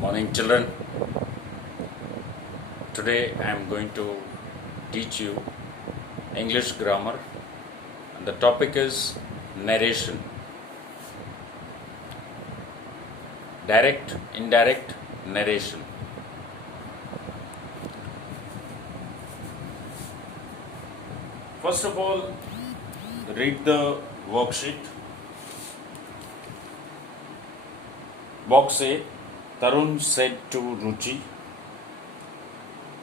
Morning, children. Today I am going to teach you English grammar, and the topic is narration. Direct, indirect narration. First of all, read the worksheet. Box A, Tarun said to Ruchi,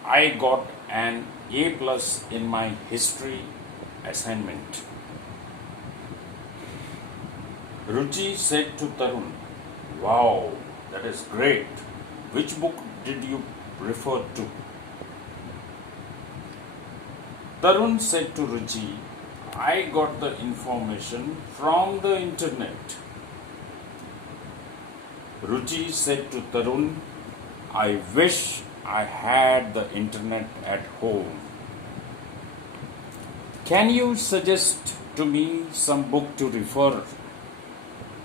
I got an A plus in my history assignment. Ruchi said to Tarun, wow, that is great. Which book did you refer to? Tarun said to Ruchi, I got the information from the internet. Ruchi said to Tarun, I wish I had the internet at home. Can you suggest to me some book to refer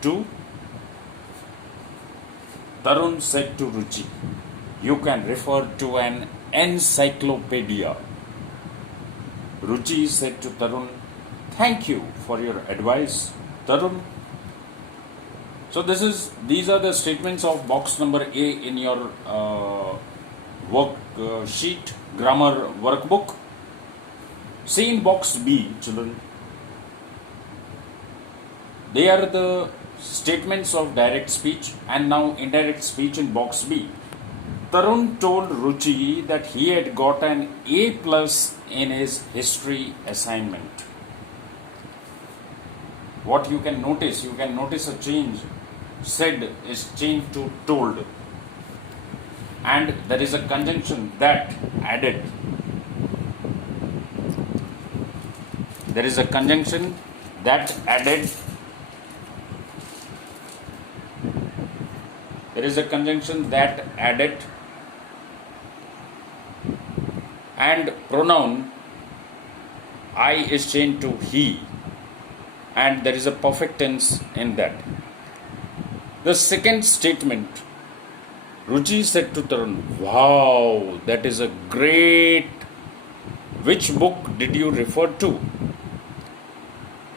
to? Tarun said to Ruchi, you can refer to an encyclopedia. Ruchi said to Tarun, thank you for your advice, Tarun. So these are the statements of box number A in your worksheet, grammar workbook. See in box B, children. They are the statements of direct speech and now indirect speech in box B. Tarun told Ruchi that he had got an A plus in his history assignment. What you can notice a change. Said is changed to told. And there is a conjunction that added. There is a conjunction that added. There is a conjunction that added. And pronoun I is changed to he. And there is a perfect tense in that. The second statement, Ruchi said to Tarun, wow, that is a great. Which book did you refer to?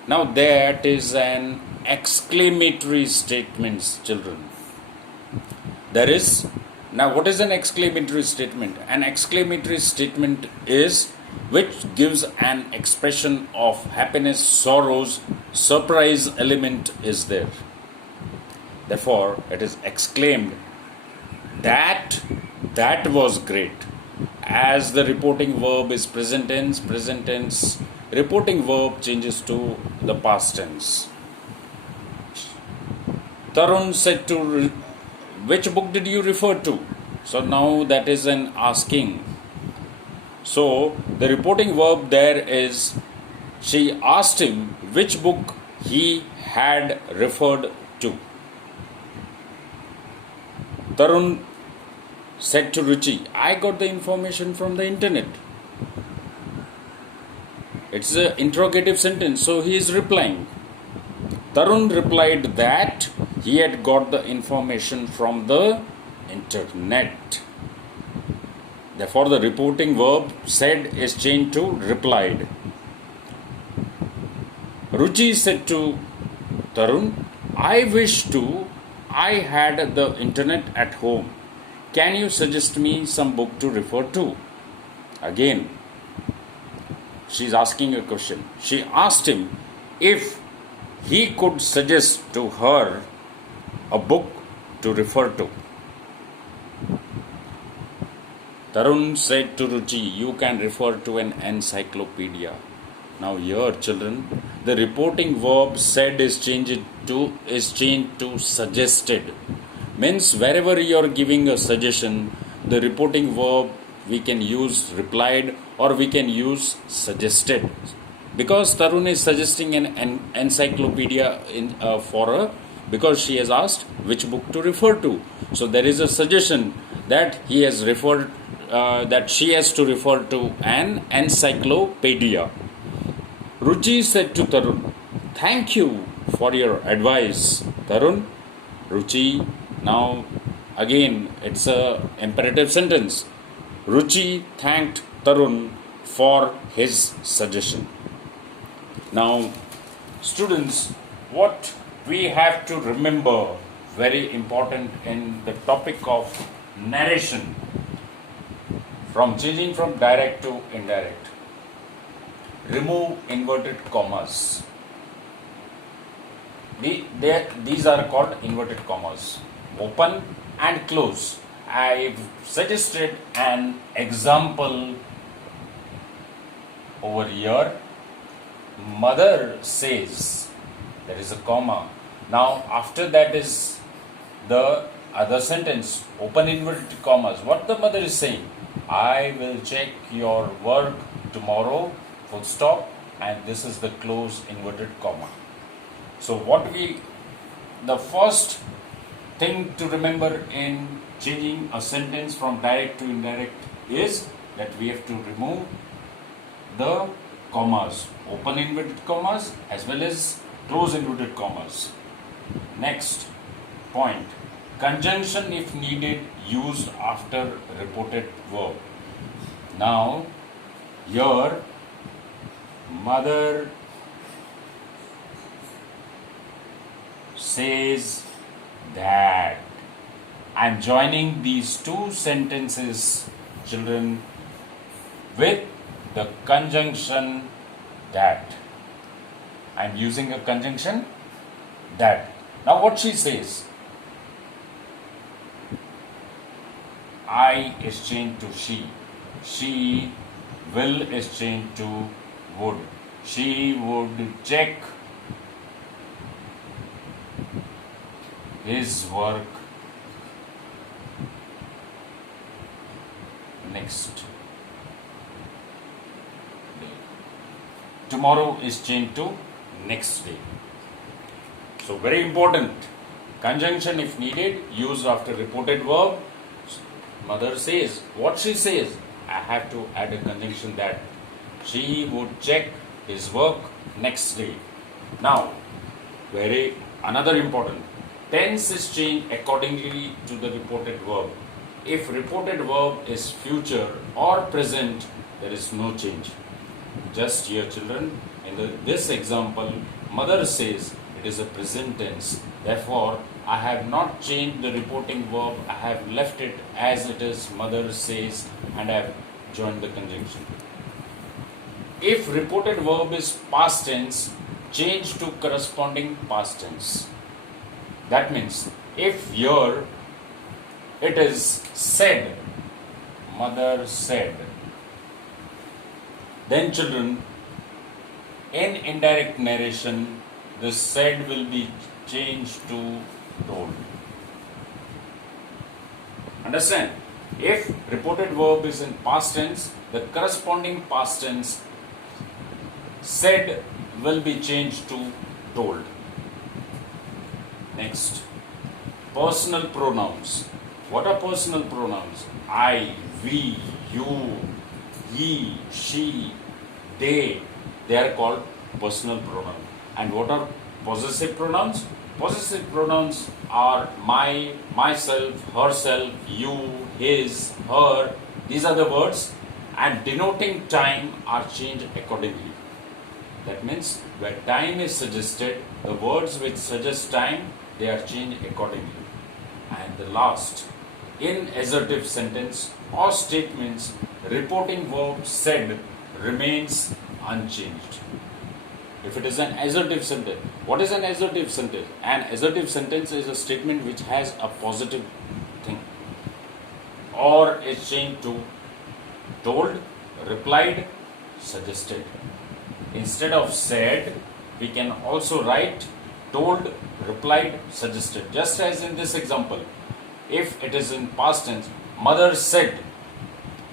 Now that is an exclamatory statement, children. Now what is an exclamatory statement? An exclamatory statement is which gives an expression of happiness, sorrows, surprise element is there. Therefore, it is exclaimed that was great. As the reporting verb is present tense, reporting verb changes to the past tense. Tarun said to, which book did you refer to? So now that is an asking. So the reporting verb there is, she asked him which book he had referred to. Tarun said to Ruchi, I got the information from the internet. It's an interrogative sentence, so he is replying. Tarun replied that he had got the information from the internet. Therefore, the reporting verb said is changed to replied. Ruchi said to Tarun, I had the internet at home. Can you suggest me some book to refer to? Again, she's asking a question. She asked him if he could suggest to her a book to refer to. Tarun said to Ruchi, you can refer to an encyclopedia. Now here, children, the reporting verb said is changed to suggested. Means wherever you are giving a suggestion, the reporting verb we can use replied or we can use suggested. Because Tarun is suggesting an encyclopedia because she has asked which book to refer to. So there is a suggestion that he has referred that she has to refer to an encyclopedia. Ruchi said to Tarun, thank you for your advice, Tarun. Ruchi now Again, it's a imperative sentence. Ruchi thanked Tarun for his suggestion. Now, students, what we have to remember, very important in the topic of narration, from changing from direct to indirect. Remove inverted commas. These are called inverted commas. Open and close. I've suggested an example over here. Mother says, there is a comma. Now after that is the other sentence, open inverted commas. What the mother is saying? I will check your work tomorrow, full stop, and this is the close inverted comma. So the first thing to remember in changing a sentence from direct to indirect is that we have to remove the commas, open inverted commas as well as close inverted commas. Next point, conjunction if needed used after reported verb. Now here mother says that. I'm joining these two sentences, children, with the conjunction that. I'm using a conjunction that. Now what she says? I is changed to she. She will is changed to would. She would check his work next day. Tomorrow is changed to next day. So very important. Conjunction if needed, used after reported verb. Mother says, what she says, I have to add a conjunction that. She would check his work next day. Now, another important. Tense is changed accordingly to the reported verb. If reported verb is future or present, there is no change. Just here, children, in this example, mother says it is a present tense. Therefore, I have not changed the reporting verb. I have left it as it is, mother says, and I have joined the conjunction. If reported verb is past tense, change to corresponding past tense. That means if here it is said, mother said, then children, in indirect narration, the said will be changed to told. Understand? If reported verb is in past tense, the corresponding past tense said will be changed to told. Next, personal pronouns. What are personal pronouns? I, we, you, he, she, they. They are called personal pronouns. And what are possessive pronouns? Possessive pronouns are my, myself, herself, you, his, her. These are the words, and denoting time are changed accordingly. That means where time is suggested, the words which suggest time, they are changed accordingly. And the last, in assertive sentence or statements, reporting verb said remains unchanged. If it is an assertive sentence, what is an assertive sentence? An assertive sentence is a statement which has a positive thing, or is changed to told, replied, suggested. Instead of said, we can also write told, replied, suggested. Just as in this example, if it is in past tense, mother said,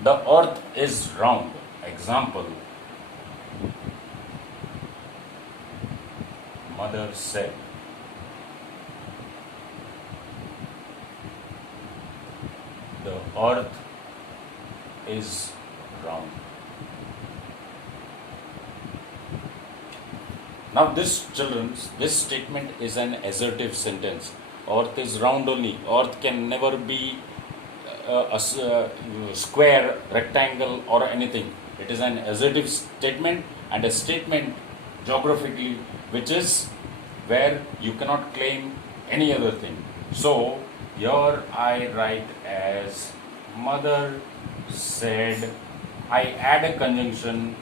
the earth is round. Example, mother said. The earth is round. Now this statement is an assertive sentence. Earth is round only. Earth can never be square, rectangle, or anything. It is an assertive statement and a statement geographically, which is where you cannot claim any other thing. So here I write as mother said. I add a conjunction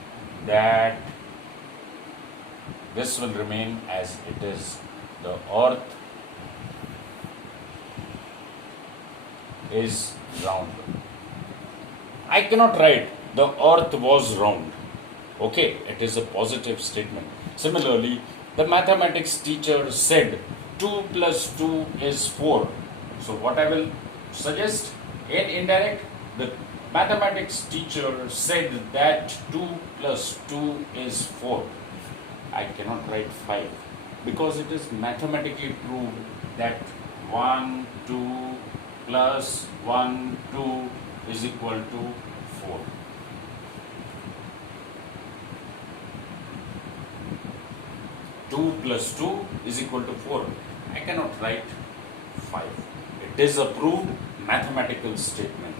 that this will remain as it is. The earth is round. I cannot write the earth was round. Okay, it is a positive statement. Similarly, the mathematics teacher said 2 plus 2 is 4. So, what I will suggest in indirect, the mathematics teacher said that 2 plus 2 is 4. I cannot write 5 because it is mathematically proved that 1, 2 plus 1, 2 is equal to 4. Two plus 2 is equal to 4. I cannot write 5. It is a proved mathematical statement.